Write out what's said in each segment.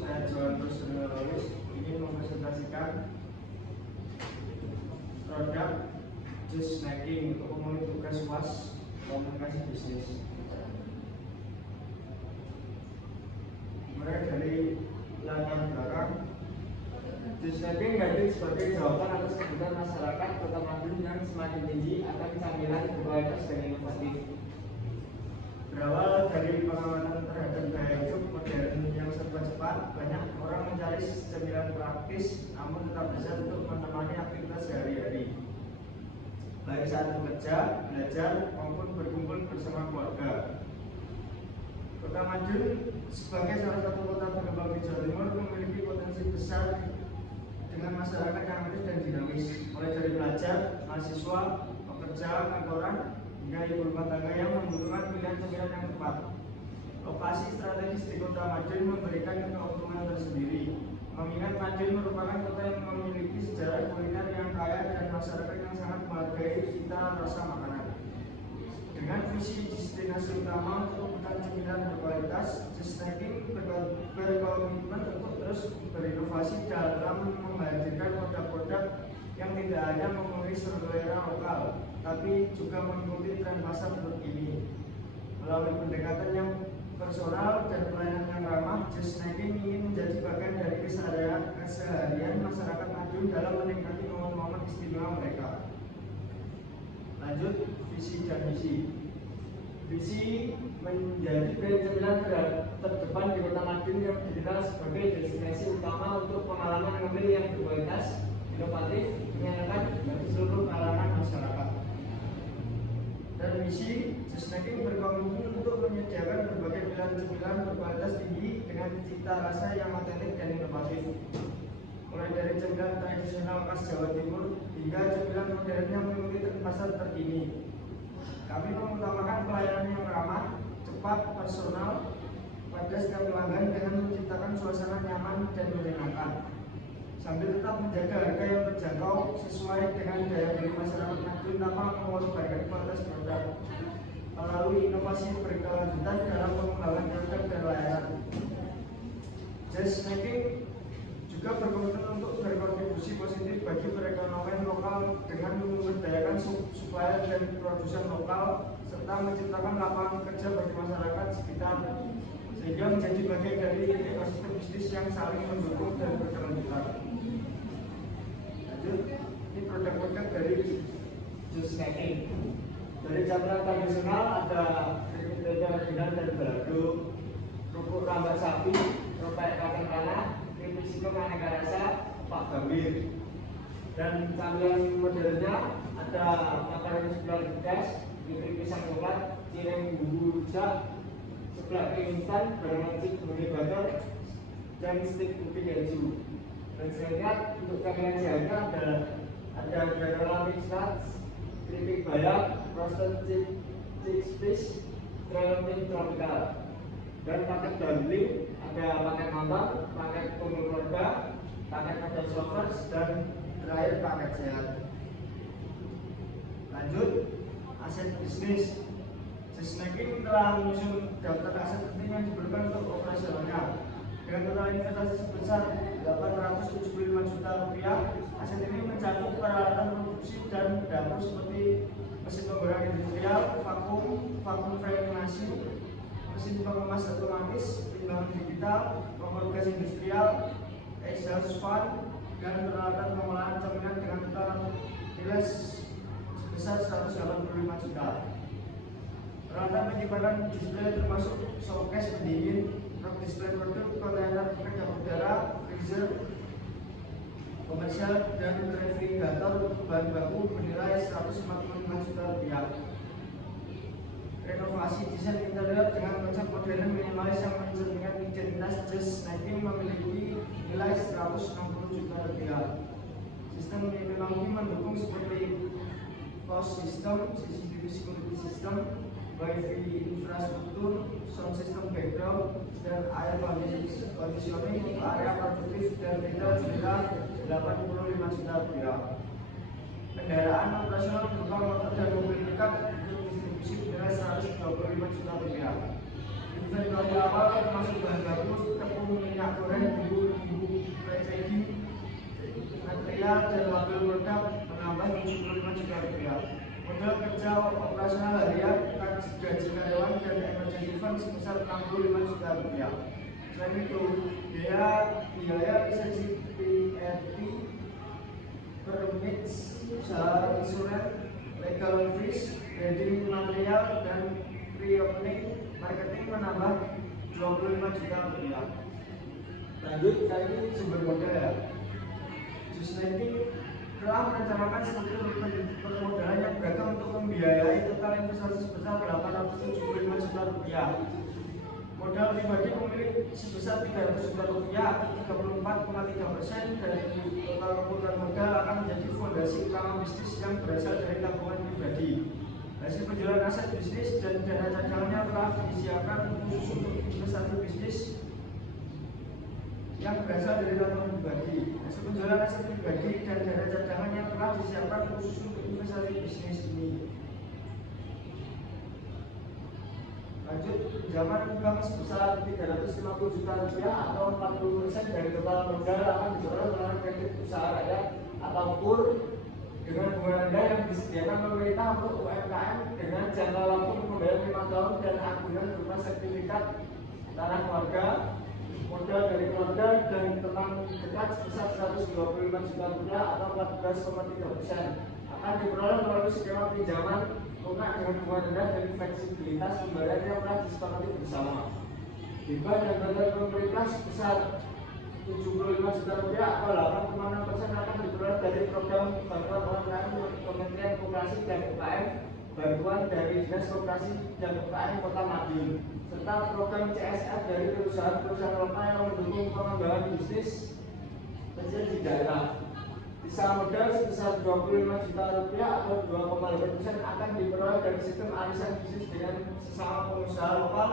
saya Johan Rusdinus ingin mempresentasikan produk Just Snacking untuk memenuhi tugas UAS komunikasi bisnis. Mulai dari latar belakang, Just Snacking hadir sebagai jawaban atas kebutuhan masyarakat Kota Madiun yang semakin tinggi akan camilan berkualitas dan inovatif. Berawal dari pengamatan terhadap gaya hidup modern yang serba cepat, banyak orang mencari cemilan praktis namun tetap bisa untuk menemani aktivitas sehari-hari, baik saat bekerja, belajar, maupun berkumpul bersama keluarga. Kota Madiun sebagai salah satu kota berkembang di Jawa Timur memiliki potensi besar dengan masyarakat yang aktif dan dinamis, mulai dari pelajar, mahasiswa, pekerja, kantoran, hingga ibu rumah tangga yang membutuhkan pilihan cemilan yang tepat. Lokasi strategis di Kota Madiun memberikan keuntungan tersendiri, mengingat Madiun merupakan kota yang memiliki sejarah kuliner yang kaya dan masyarakat yang sangat menghargai cita rasa makanan. Dengan visi destinasi utama untuk kebutuhan cemilan berkualitas, Just Snacking berkomitmen untuk terus berinovasi dalam menghadirkan produk-produk yang tidak hanya memenuhi selera lokal, tapi juga mengikuti tren pasar terkini. Melalui pendekatan yang personal dan pelayanan yang ramah, Just Snacking ingin menjadi bagian dari keseharian masyarakat Madiun dalam menikmati momen-momen istimewa mereka. Lanjut, visi dan misi. Visi menjadi brand cemilan terdepan di Kota Madiun yang dikenal sebagai destinasi utama untuk pengalaman ngemil yang berkualitas, inovatif, menyenangkan bagi seluruh kalangan masyarakat. Dan misi, Just Snacking berkomitmen untuk menyediakan berbagai pilihan cemilan berkualitas tinggi dengan cita rasa yang otentik dan inovatif. Mulai dari cemilan tradisional khas Jawa Timur hingga cemilan modern yang mengikuti tren pasar terkini. Kami mengutamakan pelayanan yang ramah, cepat, personal pada setiap pelanggan dengan menciptakan suasana nyaman dan menyenangkan, sambil tetap menjaga harga yang terjangkau sesuai dengan daya beli masyarakat Madiun tanpa mengorbankan kualitas produk. Melalui inovasi berkelanjutan dalam pengembangan produk dan layanan, Just Snacking juga berkomitmen untuk berkontribusi positif bagi perekonomian lokal dengan memberdayakan supplier dan produsen lokal serta menciptakan lapangan kerja bagi masyarakat sekitar, sehingga menjadi bagian dari ekosistem bisnis yang saling mendukung dan berkelanjutan. Lanjut, ini produk-produk dari Just Snacking. Dari camilan tradisional ada keripik tempe rengginang dan balado, kerupuk rambak sapi, kerupuk kacang tanah, keripik singkong aneka rasa, Pak Gambir. Dan camilan modernnya ada makaroni sebelah pedas, keripik pisang coklat, cireng bumbu rujak, sebelah instan, barangan chip gulai butter, dan stik ubi keju. Dan selanjutnya untuk camilan siangnya ada granola mix nuts, keripik bayam, roasted chickpeas, trailing tropical. Dan paket bundling ada paket nonton, paket kumpul keluarga, paket modern lovers, dan terakhir paket sehat. Lanjut, aset bisnis. Just Snacking telah menyusun daftar aset penting yang diperlukan untuk operasionalnya. Dengan total investasi sebesar Rp875 juta, aset ini mencakup peralatan produksi dan dapur seperti mesin penggoreng industrial, vakum frying nasi, mesin pengemas otomatis, timbangan digital, kompor gas industrial, exhaust fan, dan peralatan pengolahan camilan dengan total nilai sebesar Rp185 juta. Peralatan penyimpanan display termasuk showcase pendingin, rak display produk, kontainer kedap udara, freezer, komersial, dan refrigerator bahan baku bernilai Rp145 juta. Renovasi desain interior dengan konsep modern minimalis yang mencerminkan identitas Just Snacking memiliki nilai Rp160 juta. Sistem teknologi mendukung seperti post system, CCTV security system, Wi-Fi infrastruktur, sound system background, dan air conditioning untuk area produktif dan retail senilai Rp85 juta. Kendaraan operasional berupa motor dan mobil pick-up untuk distribusi bernilai Rp125 juta. Inventory awal termasuk bahan baku, tepung, minyak goreng, diskon sebesar 65 juta rupiah. Selain itu, biaya CGPRT, permit usaha insuran, legal fees, branding material, dan pre-opening marketing menambah 25 juta rupiah. Lanjut, kali ini sumber modal ya. Jusneti telah merencanakan struktur permodalan yang beragam untuk membiayai total investasi sebesar 875 juta rupiah. Modal pribadi pemilik sebesar 300 juta rupiah atau 34,3% dari total kebutuhan modal akan menjadi fondasi utama bisnis yang berasal dari tabungan pribadi. Hasil penjualan aset bisnis dan dana cadangannya telah disiapkan khusus untuk investasi bisnis yang berasal dari tabungan pribadi. Hasil penjualan aset pribadi dan dana cadangan yang telah disiapkan khusus untuk investasi bisnis ini. Lanjut, pinjaman bank sebesar 350 juta rupiah atau 40% dari total modal akan diperoleh melalui kredit usaha rakyat atau KUR dengan bunga rendah yang disediakan pemerintah untuk UMKM dengan jangka waktu pembayaran 5 tahun dan agunan berupa sertifikat tanah keluarga, modal dari keluarga dan teman dekat sebesar 125 juta rupiah atau 14,3% akan diperoleh melalui skema pinjaman lunak dengan bunga rendah dan fleksibilitas pembayaran yang telah disepakati bersama. Hibah dan bantuan pemerintah sebesar 75 juta rupiah atau 8,6% akan diperoleh dari program bantuan UMKM Kementerian Koperasi dan UKM, bantuan dari Dinas Koperasi dan UKM Kota Madiun, serta program CSR dari perusahaan-perusahaan lokal yang mendukung pengembangan bisnis kecil di daerah. Sisa modal sebesar 25 juta rupiah atau 2,8% akan diperoleh dari sistem arisan bisnis dengan sesama pengusaha lokal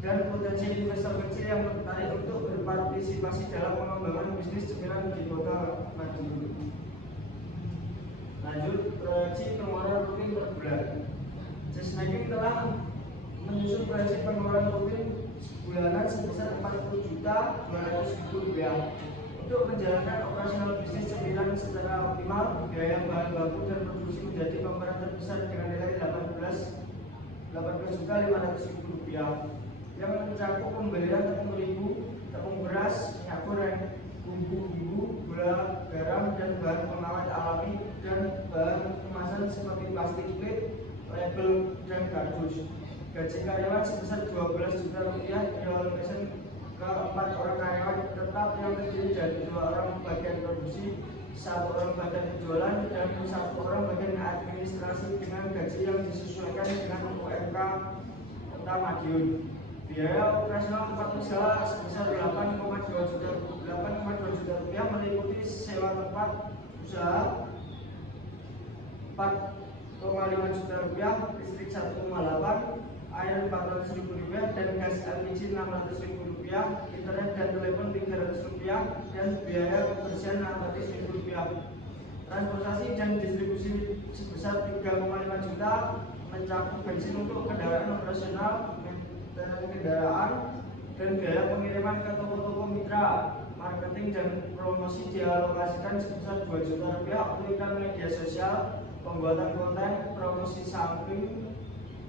dan potensi investor kecil yang tertarik untuk berpartisipasi dalam pengembangan bisnis cemilan di Kota Madiun. Lanjut, proyeksi pengeluaran rutin per bulan. Jusneti telah menyusun proyeksi pengeluaran rutin bulanan sebesar 40 juta 200 ribu rupiah. Untuk menjalankan operasional bisnis cemilan secara optimal, biaya bahan baku dan produksi menjadi pemeran terbesar dengan nilai 18 juta 500 ribu rupiah yang mencakup pembelian tepung terigu, tepung beras, minyak goreng, bumbu-bumbu, gula, garam, dan bahan pengawet alami dan bahan kemasan seperti plastik plate, label, dan kardus. Gaji karyawan sebesar 12 juta rupiah dialokasikan ke 4 orang karyawan tetap yang terdiri dari 2 orang bagian produksi, 1 orang bagian penjualan, dan 1 orang bagian administrasi dengan gaji yang disesuaikan dengan UMK Kota Madiun. Biaya operasional tempat usaha sebesar 8,2 juta rupiah meliputi sewa tempat usaha 4,5 juta rupiah, listrik 1,8, air 400 ribu rupiah, dan gas LPG 600 ribu rupiah, internet dan telepon 300 rupiah, dan biaya kebersihan 600 ribu rupiah. Transportasi dan distribusi sebesar 3,5 juta mencakup bensin untuk kendaraan operasional, kendaraan, dan biaya pengiriman ke toko-toko mitra. Marketing dan promosi dialokasikan sebesar 2 juta rupiah untuk iklan media sosial, pembuatan konten, promosi samping,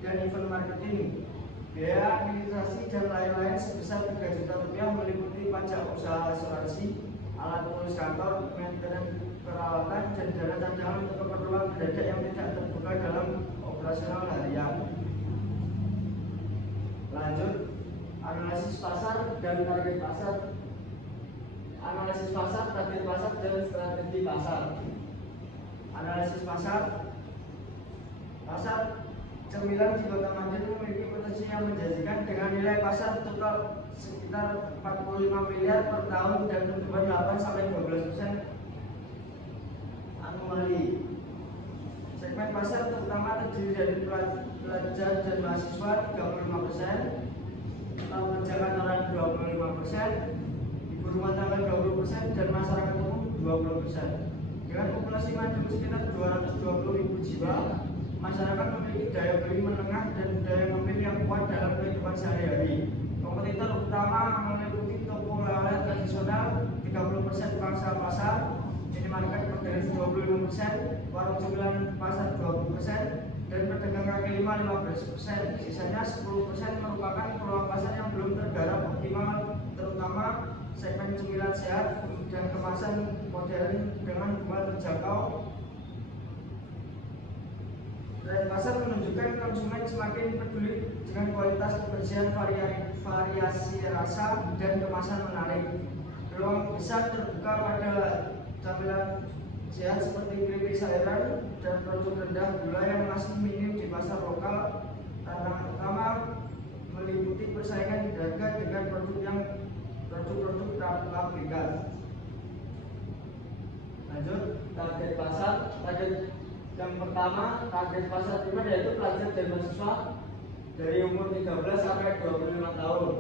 dan event marketing. Biaya administrasi dan lain-lain sebesar 3 juta rupiah meliputi pajak usaha asuransi, alat tulis kantor, maintenance peralatan, dan dana cadangan untuk keperluan mendadak yang tidak terbuka dalam operasional harian. Lanjut, analisis pasar dan target pasar. Analisis pasar, target pasar, dan strategi pasar. Analisis pasar. Pasar cemilan di Kota Madiun memiliki potensi yang menjanjikan dengan nilai pasar total sekitar 45 miliar per tahun dan pertumbuhan 8-12% anuali. Segmen pasar terutama terdiri dari pelajar dan mahasiswa 35%, pekerja kantoran 25%, ibu rumah tangga 20%, dan masyarakat umum 20%. Dengan populasi Madiun sekitar 220.000 jiwa, masyarakat memiliki daya beli menengah dan daya memilih yang kuat dalam kehidupan sehari-hari. Kompetitor utama meliputi toko oleh-oleh tradisional 30% pangsa pasar, minimarket modern 25%, warung cemilan pasar 20%, dan pedagang kaki lima 15%. Sisanya 10% merupakan peluang pasar yang belum tergarap optimal, terutama segmen cemilan sehat dan kemasan modern dengan bunga terjangkau. Tren pasar menunjukkan konsumen semakin peduli dengan kualitas, kebersihan, variasi rasa, dan kemasan menarik. Peluang besar terbuka pada camilan sehat seperti keripik sayuran dan produk rendah gula yang masih minim di pasar lokal. Tantangan utama meliputi persaingan harga dengan produk pabrikan. Lanjut, target pasar. Target yang pertama, target pasar primer yaitu pelajar dan mahasiswa dari umur 13 sampai 25 tahun.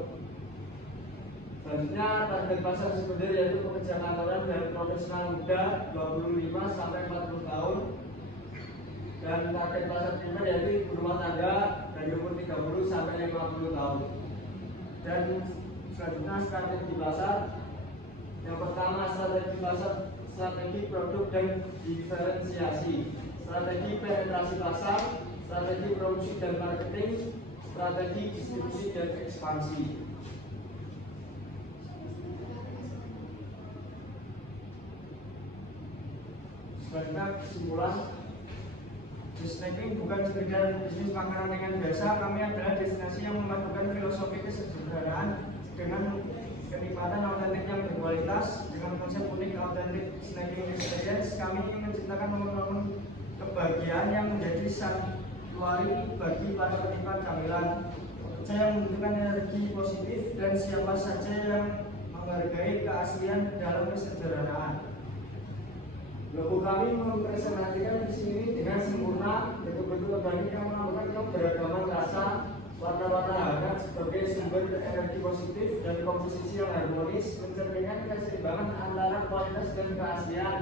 Selanjutnya, target pasar sekunder yaitu pekerja kantoran dan profesional muda 25 sampai 40 tahun. Dan target pasar primer yaitu ibu rumah tangga dari umur 30 sampai 50 tahun. Dan selanjutnya, strategi pasar. Yang pertama, strategi pasar, strategi produk dan diferensiasi, strategi penetrasi pasar, strategi promosi dan marketing, strategi distribusi dan ekspansi. Selanjutnya, kesimpulan. Snacking bukan sekedar bisnis makanan ringan biasa. Kami adalah destinasi yang memadukan filosofi kesederhanaan dengan kenikmatan autentik yang berkualitas. Dengan konsep unik authentic snacking experience, kami ingin menciptakan momen-momen kebahagiaan yang menjadi sanctuary bagi para penikmat camilan. Saya membutuhkan energi positif dan siapa saja yang menghargai keaslian dalam kesederhanaan. Logo kami mempresentasikan di sini dengan sempurna, bentuk-bentuk organik yang menambahkan keberagaman rasa, warna-warna hangat sebagai sumber energi positif dan komposisi yang harmonis, mencerminkan keseimbangan antara kualitas dan keaslian.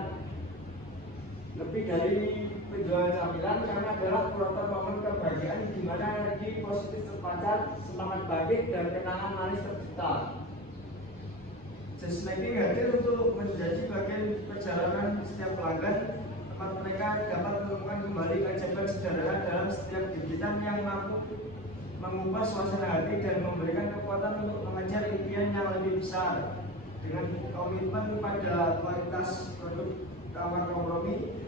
Lebih dari penjualan camilan, kami adalah proper momen kebahagiaan di mana energi positif terpancar, semangat bangkit, dan kenangan manis tercipta. Just Snacking hadir untuk menjadi bagian perjalanan setiap pelanggan, tempat mereka dapat menemukan kembali keajaiban sederhana dalam setiap gigitan yang mampu mengubah suasana hati dan memberikan kekuatan untuk mengejar impian yang lebih besar. Dengan komitmen pada kualitas produk tanpa kompromi,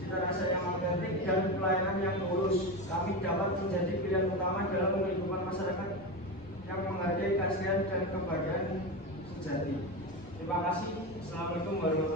cita rasa yang autentik, dan pelayanan yang mulus, kami dapat menjadi pilihan utama dalam menghidupkan masyarakat yang menghargai keaslian dan kebahagiaan sejati. Terima kasih. Assalamualaikum warahmatullahi wabarakatuh.